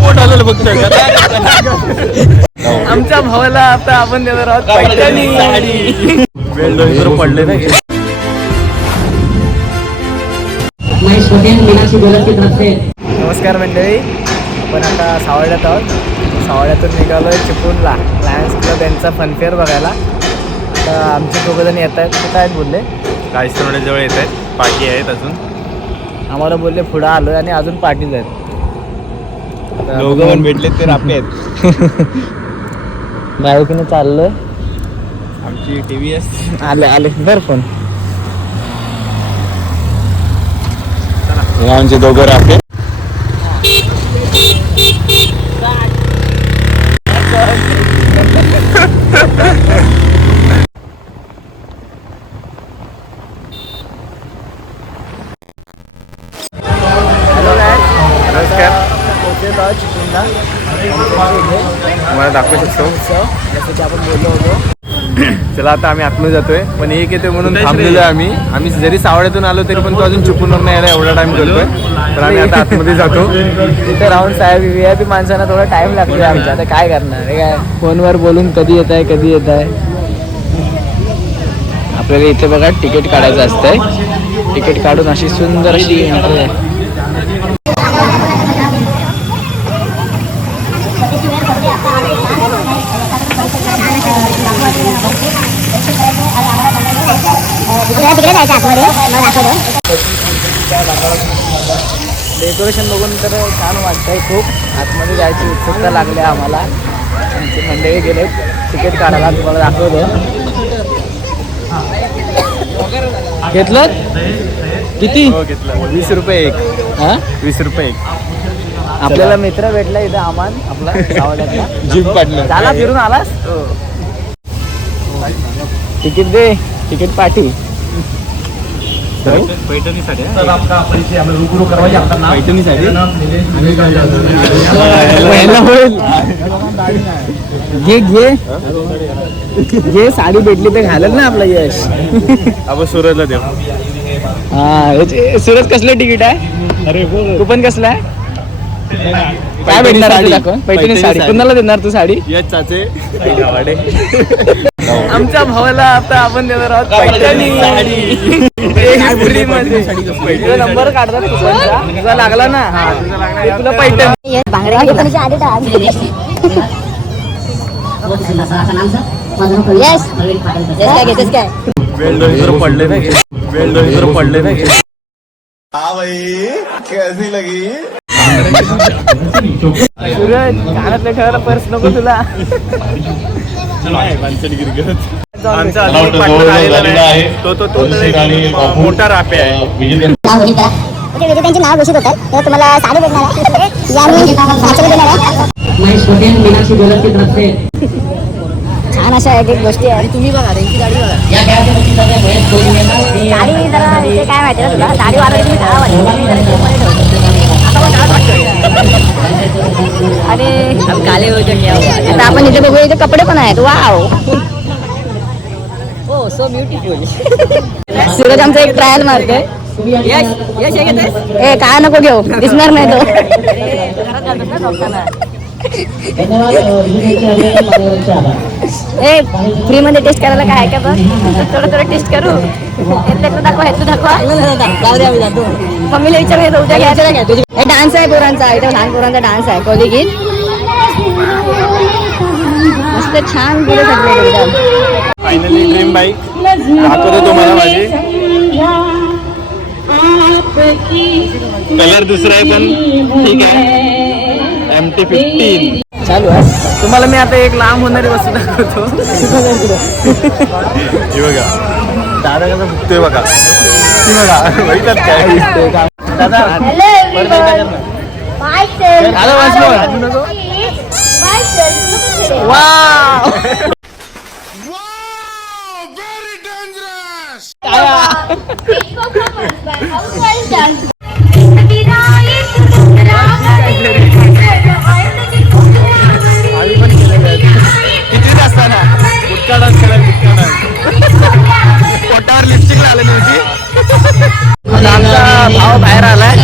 पोट आलेलं फक्त. आमच्या भावाला आता आपण देणार आहोत पैठणी साडी. वेळ पडले ना. नमस्कार मंडळी, आपण आता सावळ्यात आहोत. सावळ्यातून निघालो आहे चिपळूणला लायन्स क्लब यांचा फनफेअर बघायला. तर आमचे दोघंजण येत आहेत. कुठं आहेत बोलले? काहीजवळ येत आहेत, पार्टी आहेत अजून. आम्हाला बोलले पुढं आलो आणि अजून पार्टीज आहेत. दोघं पण भेटले ते रापे आहेत. बायोकीने चाललोय. आमची TVS आले दर फोन. आमचे दोघं रापे. तुम्हाला दाखवू शकतो जसं की आपण बोललो होतो. चला आता आम्ही आतमध्ये जातोय, पण एक येते म्हणून थांबलेलो आहे आम्ही जरी सावळ्यातून आलो तरी पण तो अजून चिपळूणवर नाही यायला एवढा टाइम करतोय. तर आम्ही आता आतमध्ये जातो. तिथे राहून साहेब VIP माणसांना थोडा टाइम लागतो आमच्या. आता काय करणार हे काय फोनवर बोलून कधी येत आहे. आपल्याला इथे बघा तिकीट काढायचं असतंय. तिकीट काढून अशी सुंदर अशी एंट्री आहे. डेकोरेशन बघून तर छान वाटतंय खूप. आतमध्ये जायची उत्सुकता लागली आम्हाला. आमचे मंडळी गेले तिकीट काढायला. तुम्हाला दाखवतो. घेतलं किती? 20 रुपये एक. हां 20 रुपये एक. आपल्याला मित्र भेटला इथं अमान आपला सावळ्यातला. Gym partner. झाला फिरून आलास? तिकीट दे. तिकीट पाठी. पैठणी साडी. घे साडी भेटली तर घालत ना आपलं यश. आपण सूरजला देऊ. हा सूरज कसलं तिकीट आहे? अरे कुपन कसलं आहे? काय भेटणार आहे? पैठणी साडी. कुणाला देणार तू साडी? यश चाचे. आमच्या भावाला आता आपण देणार आहोत पैठणी साडी. तुझा नंबर काढतात कुपनचा. तुझा लागला ना? तुला पैठणी. वेळ पडले ना. वेळ पडले ना. सूरज कानातले ठेवायला पर्स नको तुला. मोठा रापे आहे. त्यांचे नाव घोषित होतात. तर तुम्हाला साडी भेटणार आहे. छान अशा एक एक गोष्टी आहेत. तुम्ही बघा त्यांची गाडी बघा. गाडी जरा काय माहिती ना तुला? गाडी वाढवली तुम्ही काय आणि काले आता आपण इथे बघू. इथे कपडे पण आहेत. वाव. हो सो ब्युटिफुल. सूरज आमचा एक ट्रायल मारतोय. ए काय नको घेऊ, दिसणार नाही तो. ए फ्री मध्ये टेस्ट करायला काय आहे का बघ. थोडं टेस्ट करू. ह्यातलं दाखवा. मम्मीला विचार उद्या घ्यायचं काय? हे डान्स आहे पोरांचा. इथं लहान पोरांचा डान्स आहे. कोली गीत मस्त छान गेले सगळे एकदम. फायनली ड्रीम बाईक दाखवतो तुम्हाला माझी. कलर दुसरा आहे पण ठीक आहे. MT-15 चालू आहे. तुम्हाला मी आता एक लांब होणारी वस्तू दाखवतो. हे बघा दादा कसं फुगतोय बघा. ती बघा बघितलं काय दादा. वाव किती असताना गुटखा डान्स केला. पोटावर लिपस्टिक लागली नव्हती. आमचा भाव बाहेर आलाय.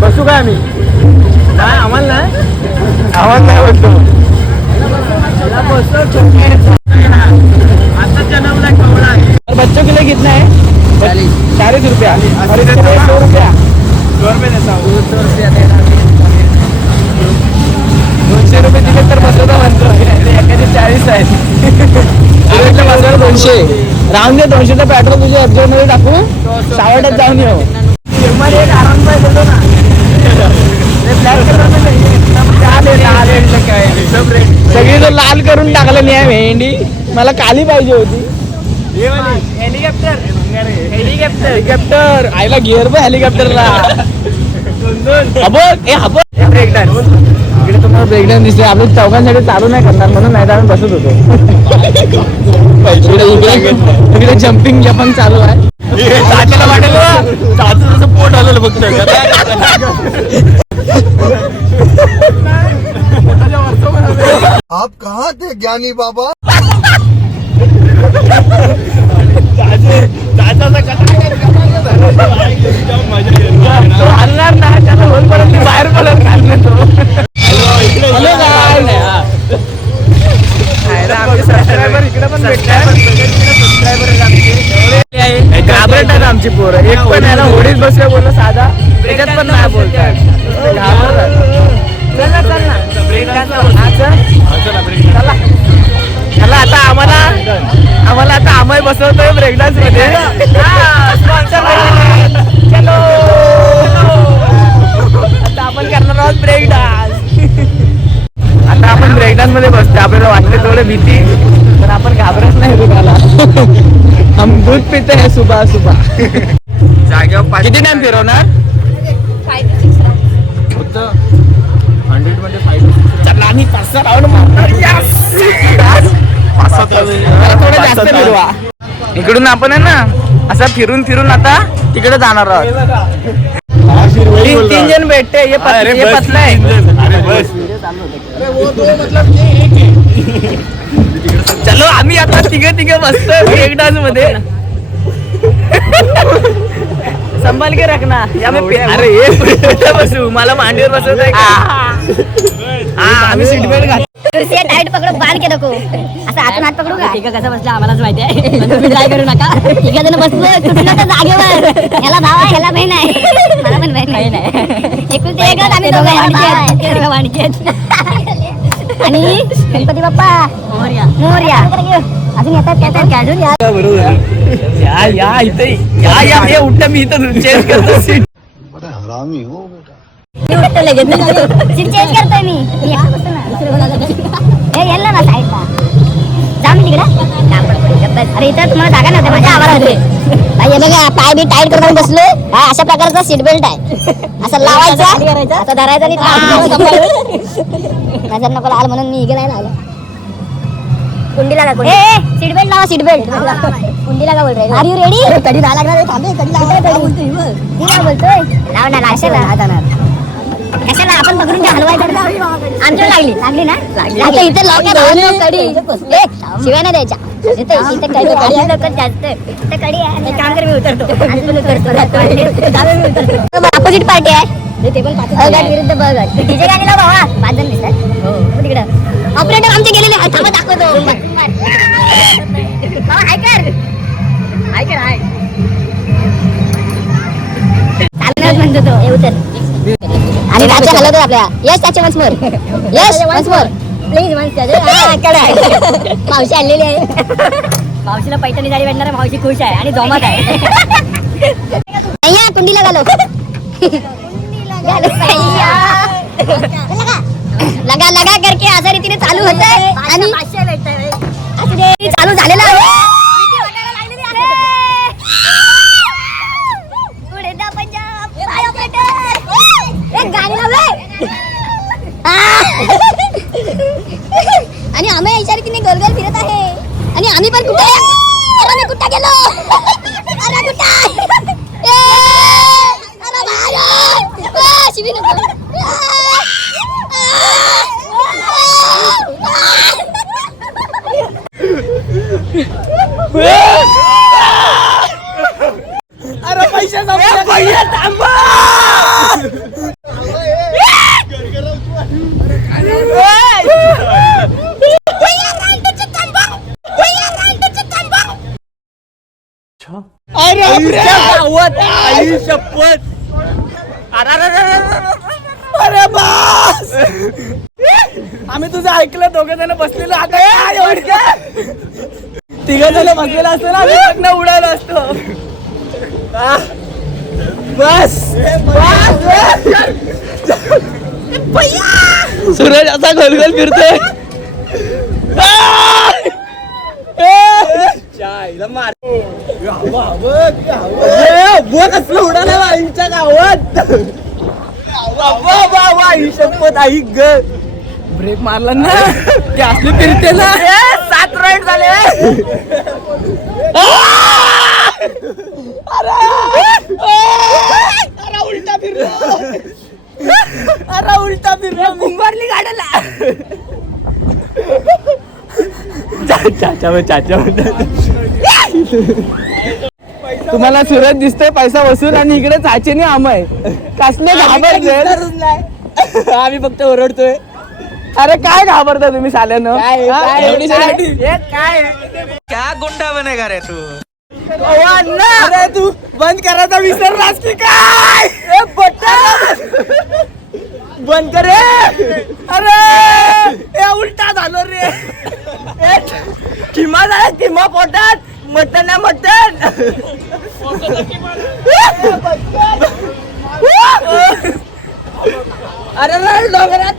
बसू काय आम्ही नाही आम्हाला नाही आवाज नाही बोलतो बच्चों के लिए कितना है 40 रुपया और इसके लिए 100 रुपया 200 रुपये दिले तर बसवता म्हणतो एखादी 40 आहेत बसवायला 200 राहून दे 200चं पेट्रोल तुझ्या अर्जंट मध्ये टाकू सावड्यात जाऊन येऊ एक आराम पाहिजे ना सगळी तर लाल करून टाकलं नाही भेंडी मला काली पाहिजे होती हेलिकॉप्टर आईला गिअर पण हेलिकॉप्टरला ब्रेक डान्स इकडे तुम्हाला ब्रेक डान्स दिसले आपल्या चौघांसाठी चालू नाही करणार म्हणून नाही तर आम्ही बसत होतो इकडे जम्पिंग जपंग चालू आहे पोट आलेलं फक्त आप कहाँ थे ज्ञानी बाबा? हलणार नाही त्याला होल पडत बाहेर पडत घालणार तो हॅलो आमचे सबस्क्रायबर इकडे पण भेटतात घाबरट आहेत आमची पोरं एक पण याला होडीत बसल्या बोललं साधा त्याच्यात पण नाही बोलतात चला आता आम्हाला आता आम्ही बसवतोय ब्रेक डान्स मध्ये चलो आता आपण करणार आहोत ब्रेक डान्स आता आपण ब्रेक डान्स मध्ये बसतो आपल्याला वाटते थोडे भीती पण आपण घाबरत नाही रुग्णाला हम दूध पिते हैं सुबह सुबह जागेवर किती टाइम फिरवणार 5 to 6 फक्त 100 मध्ये 5 चला आम्ही 5 राऊंड मारणार थोडं जास्त फिरवा इकडून आपण आहे ना असं फिरून फिरून आता तिकडे जाणार आहोत 3 जण भेटते ये पतला आहे चलो आम्ही आता तिघे बसतोय ब्रेक डान्स मध्ये संभाल के रखना अरे ये बसू मला मांडीवर बसवत आम्ही सीट बेल्ट घाल कुर्सी टाईट पकडू बांध के नको असं हातून हात पकडू का ठीक कसं बसलं आम्हालाच माहिती आहे तुम्ही ट्राय करू नका ठीक जण बसलो कुठलं तर जागेवर ह्याला भाव आहे ह्याला बहीण आहे मला पण बहीण नाही एकुलते एकच आम्ही दोघं वाणिज्य आणि गणपती बाप्पा मोरया अजून येतात काय अजून या इथे या हे उठलं मी इथं चेंज करतो सीट बड़ा हरामी हो बेटा. मी उठतो लगेच सीट चेंज करतोय मी एकटं बसतो ना हे येल्ला ना साईडला जा मी तिकडे अरे इथं तुम्हाला जागा नव्हते माझ्या आवाज होते हे बघा पाय बी टाईट करून बसलो हा अशा प्रकारचा सीट बेल्ट आहे असं लावायचं असं धरायचं आणि नजर नको लाल म्हणून मी इकडे नाही लावलं कुंडी लागा सीट बेल्ट लावा सीट बेल्ट कुंडी लागा बोल रहे आर यू रेडी कडी ना लागणार थांबे कडी लागा बोलतोय लाव ना कशाला आपण पकडून घ्या हलवायचं आमच्या लागली ना लागली इथे लाव कडी शिवाय नाही द्यायच्या इथे कडी जास्त इथे कडी आहे काम कर मी उतरतो अपोजिट पार्टी आहे ते पण विरुद्ध बघत डीजे गाणी लाव भावा 5 जण दिसतात हो तिकडं ऑपरेटर आमचे गेलेले थांबा दाखवतो ऐकर चालणार म्हणतो तो हे उतर आणि राज्य हलवतो आपल्या यस त्याचे वन्स मोर प्लीज मावशी आणलेली आहे मावशीला पैठणी साडी भेटणार मावशी खुश आहे आणि जॉमात आहे कुंडीला घालो लगा लगा करके अशा रीतीने चालू होत आणि चालू झालेला आहे आणि आम्ही याच्या रीतीने गोलगोल फिरत आहे आणि आम्ही पण कुठे गेलो अरे कुठे आई शपथ. अरे बास, आम्ही तुझं ऐकलं. दोघं जण बसलेलो. आता तिघ जण बसलेलं असतं ना, आम्ही लग्न उडायला असतो. बस सूरज असा गोलगोल फिरतोय. कसलं उडाला आईच्या गावात. आई शपथ. आई ग ब्रेक मारला ना की असली फिरते ना. 7 राईड झाले. अरे उलटा फिरलो. अरे उलटा फिरलो. मुंबरली गाड्याला. चाचा तुम्हाला सुरत दिसतोय पैसा वसूल आणि इकडे चाचेने आमय. कसले घाबरले. आम्ही फक्त ओरडतोय. अरे काय घाबरता तुम्ही साल्यानं. काय क्या गुंडा बनेगा रे तू. अरे तू बंद करायचा विसरलास की काय. बंद करे. अरे उलटा झालो रे. किमा झाला. किमा पोटात. मटन आहे मटन. अरे डोंगरात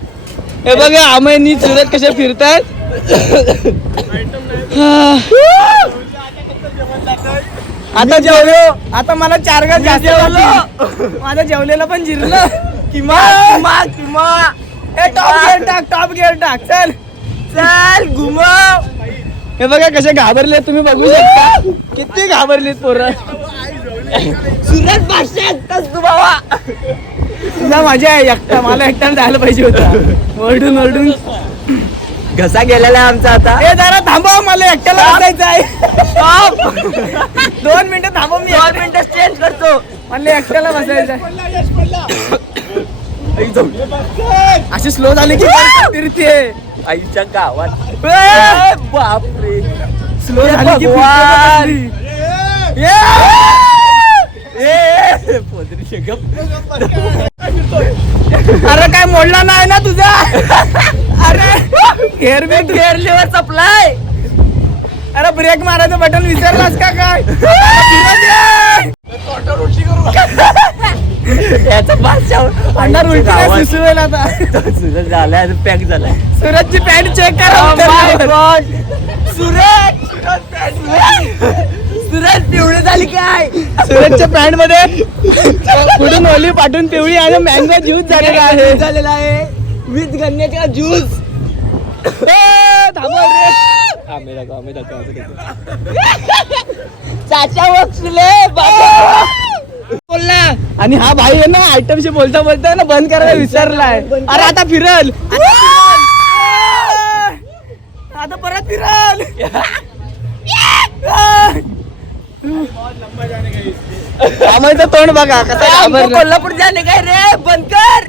हे बघा आम्ही नी सुरत कसे फिरतात. आता जेवलो. आता मला 4 गाज जास्त जेवलो. माझं जेवलेलं पण जिरलं. किमा किमा किमा. टॉप गिअर टाक. टॉप गिअर टाक. चल चल घुमाव. हे बघा कसे घाबरले तुम्ही बघू शकता. किती घाबरलीत पोरं. सुरत भाषा एकटाच तू बाबा. तुझा मजा आहे एकटा. मला एकट्यानं जायला पाहिजे होता. ओरडून ओरडून घसा गेलेला आहे आमचा आता. हे जरा थांबव. मला एकट्याला बसायचं आहे. 2 मिनिटं थांबव. मी 2 मिनिटं चेंज करतो. मला एकट्याला बसायचं आहे. अशी स्लो झाली की फिरते आईच्या गावात. बापरे स्लो झाली की अरे काय मोडला नाही ना तुझा. अरे गेअर लिव्हर सप्लाय. अरे ब्रेक मारायचं बटन विसरलास का काय. याचा अंडर उलटी सुचवेल आता. सुरज झालाय पॅक झालाय. सुरजची पॅन्ट चेक करा. सुरज पिवळी झाली काय. सुरजच्या पॅन्ट मध्ये पुढून ओली पाठवून पिवळी आणि मँगो ज्यूस झालेला आहे. विथ गन्याचा ज्यूस. थांबव रे. आम्ही चाचा वचले बाबा बोलला. आणि हा भाई आहे ना आयटमशी बोलता बोलता ना बंद करायला विसरलाय. अरे आता फिरल. आता परत फिरल. आम्हाला तोंड बघा कसं. कोल्हापूर जाणे काय रे. बंद कर.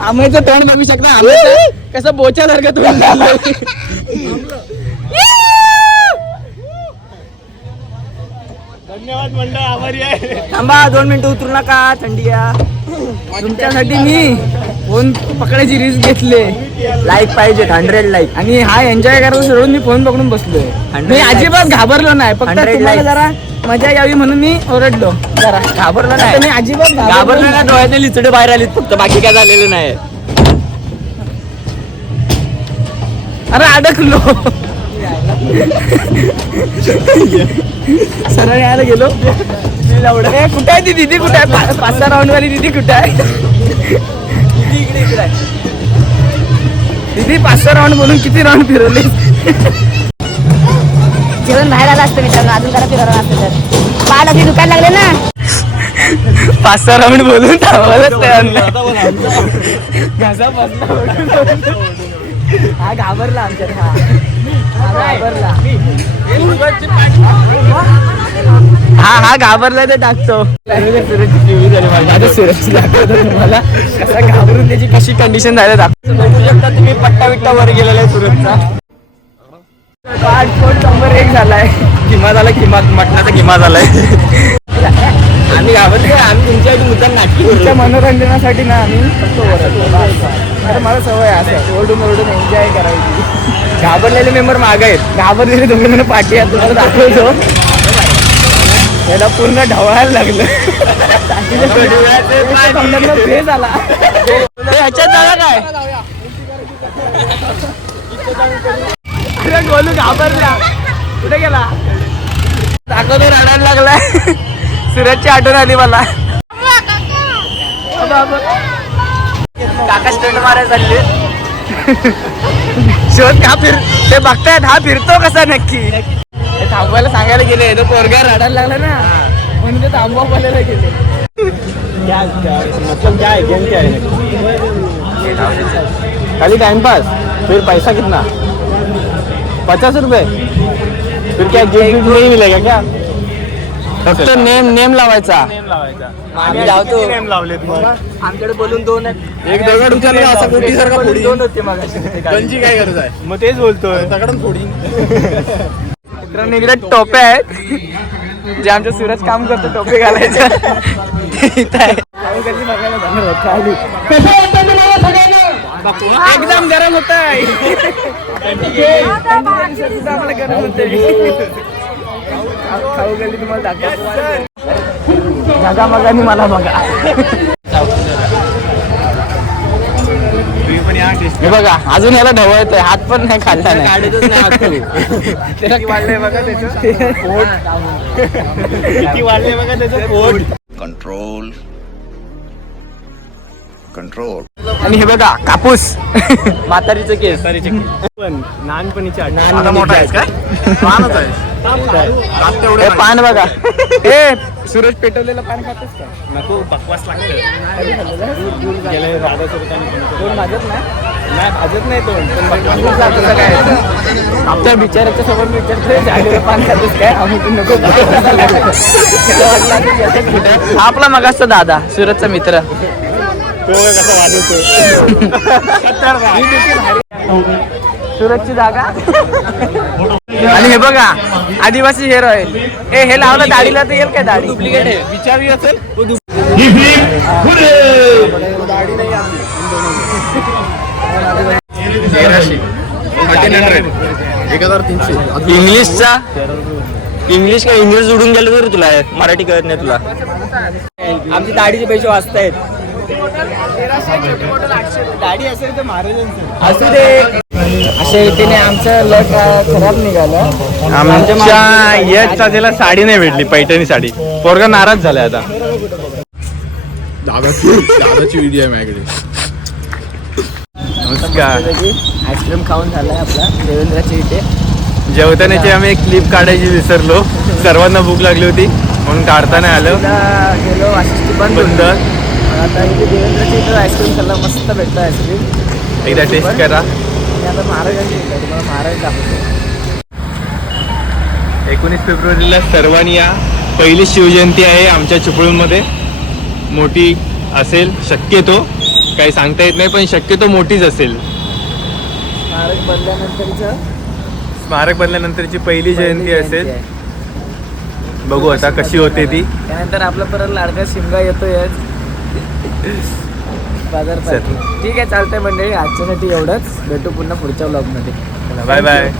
आम्हाला तोंड बघू शकता. आम्हाला कसं बोच्यासारखं तोंड झालं. धन्यवाद मंडळ आभारी आहे. थांबा 2 मिनिटं उतरू नका. थंडी आहे. तुमच्यासाठी मी फोन पकडायची रिस्क घेतले. लाईक पाहिजे 100 लाईक. आणि हा एन्जॉय करायला सोडून मी फोन पकडून बसलोय. मी अजिबात घाबरलो नाही. फक्त तुम्हाला जरा मजा यावी म्हणून मी ओरडलो. जरा घाबरलो नाही. मी अजिबात घाबरलो नाही. डोळ्यातले लिचडे बाहेर आलीत फक्त. बाकी काय झालेलं नाही. अरे अडकलो. सरळ यायला गेलो. कुठे आहे ती दीदी. कुठे आहे 5-6 राऊंड वाली दीदी. कुठे आहे दीदी. 5-6 राऊंड बोलून किती राऊंड फिरवले. जेवण बाहेर आलं असतं मित्रांनो. अजून जरा फिरवलं असतं तर. पाठ अशी दुकान लागले ना. 5-6 राऊंड बोलून थांबवलंच तयार नाही. घासा बसला. हा घाबरला आमच्यात. हा घाबरला. हा घाबरला तर टाकतो. आता सुरज दाखवतो तुम्हाला कसा घाबरून त्याची कशी कंडिशन झाली दाखवतो. बघू शकता तुम्ही पट्टा बिट्टा वर गेलेला आहे सुरजचा. पाठ पोट नंबर 1 झालाय. किमा झाला किमा मटणाचा किमा झालाय. आम्ही घाबरतो. आम्ही तुमच्या मुद्दाम नाटकी तुमच्या मनोरंजनासाठी ना आम्ही फक्त ओरडतो. तर मला सवय आहे असं ओरडून एन्जॉय करायची. घाबरलेले मेंबर मागे आहेत. घाबरलेले दोघे पाठी आहेत. तुम्हाला दाखवतो. त्याला पूर्ण ढवळायला लागलं. फेस आला. ह्याच्यात झाला काय अरे गोलू घाबरला. कुठे गेला दाखवतो. रडायला लागलाय. सुरजची आठवण आली मला. काका स्टंट मारायला चालले. शोध का ते बघतायत हा फिरतो कसा नक्की. ते थांबवायला सांगायला गेले. तो पोरगा रडायला लागला ना म्हणून ते थांबवायला गेले. खाली टाइमपास फिर पैसा कितना 50 रुपये फिर क्या गिफ्ट नहीं मिलेगा क्या फक्त नेम लावायचा. आम्ही लावतो. आमच्याकडे बोलून 2 आहेत. एक दगड उचलला असा कोटीसारखा फोडी. 2 होते मग गंजी काय गरज आहे मग तेच बोलतोय दगडात फोडी. मित्रांनो इकडे टोपे आहेत. जे आमच्या सुरज काम करतो टोपे घालायचं इथं आहे. एकदम गरम होत आहे. आम्हाला गरम होत. खाऊ गली तुम्हाला दाखवतो. जागा मगानी मला बघा. हे बघा अजून याला ढवळत आहे. हात पण नाही खाल्ला नाही. किती वाढलंय बघा त्याचं पोट. किती वाढलंय बघा त्याचं पोट. Control control. आणि हे बघा कापूस. म्हातारीचं केस. पण लहानपणीची आता मोठा आहेस काय हे पान बघा. हे सुरज पेटवलेलं पान खातोस का. नको बकवास लागतं कोण भाजत नाही भाजत नाही तो नाही काय आपल्या बिचाराच्या समोर विचारतोय झालेलं पान खातोस काय. आम्ही तू नको. हा आपला मगाचा दादा सुरजचा मित्र. तो कसा वाजवतो. सुरतची जागा. आणि हे बघा आदिवासी हेअर ऑइल. हे लावलं दाढीला तर येईल काय. दाढी डुप्लिकेट आहे. विचारली असेल इंग्लिश काय इंग्लिश उडून गेलं तर तुला मराठी कळत नाही तुला. आमची दाढीचे पैसे वाचतायत. दाढी असेल तर महाराजांचं असू दे. अशा रीतीने आमचं लक खराब निघालं. आमच्या यश चाचेला साडी नाही भेटली. पैठणी साडी. पोरगा नाराज झालाय आता. दादाची व्हिडिओ आहे माझ्याकडे. नमस्कार. आईस्क्रीम खाऊन झालाय आपला देवेंद्राच्या इथे. जेवतानाची आम्ही एक क्लिप काढायची विसरलो. सर्वांना भूक लागली होती म्हणून काढता नाही आलं. गेलो आशिष्टी बंद. आता इथे देवेंद्राच्या इथं आईस्क्रीम खाल्ला. मस्त भेटतं आईस्क्रीम. एकदा टेस्ट करा. आणि आता महाराजांची इथं तुम्हाला महाराज दाखवतो. 19 फेब्रुवारीला सर्वांनी या. पहिली शिवजयंती आहे आमच्या चिपळूणमध्ये. मोठी असेल शक्यतो. काही सांगता येत नाही पण शक्यतो मोठीच असेल. स्मारक बनल्यानंतरची पहिली जयंती असेल. बघू आता कशी होते ती. त्यानंतर आपला परत लाडका शिमगा येतोय बाजारपेठ. ठीक आहे चालतंय मंडळी. आजच्यासाठी एवढंच. भेटू पुन्हा पुढच्या व्लॉगमध्ये. Bye bye.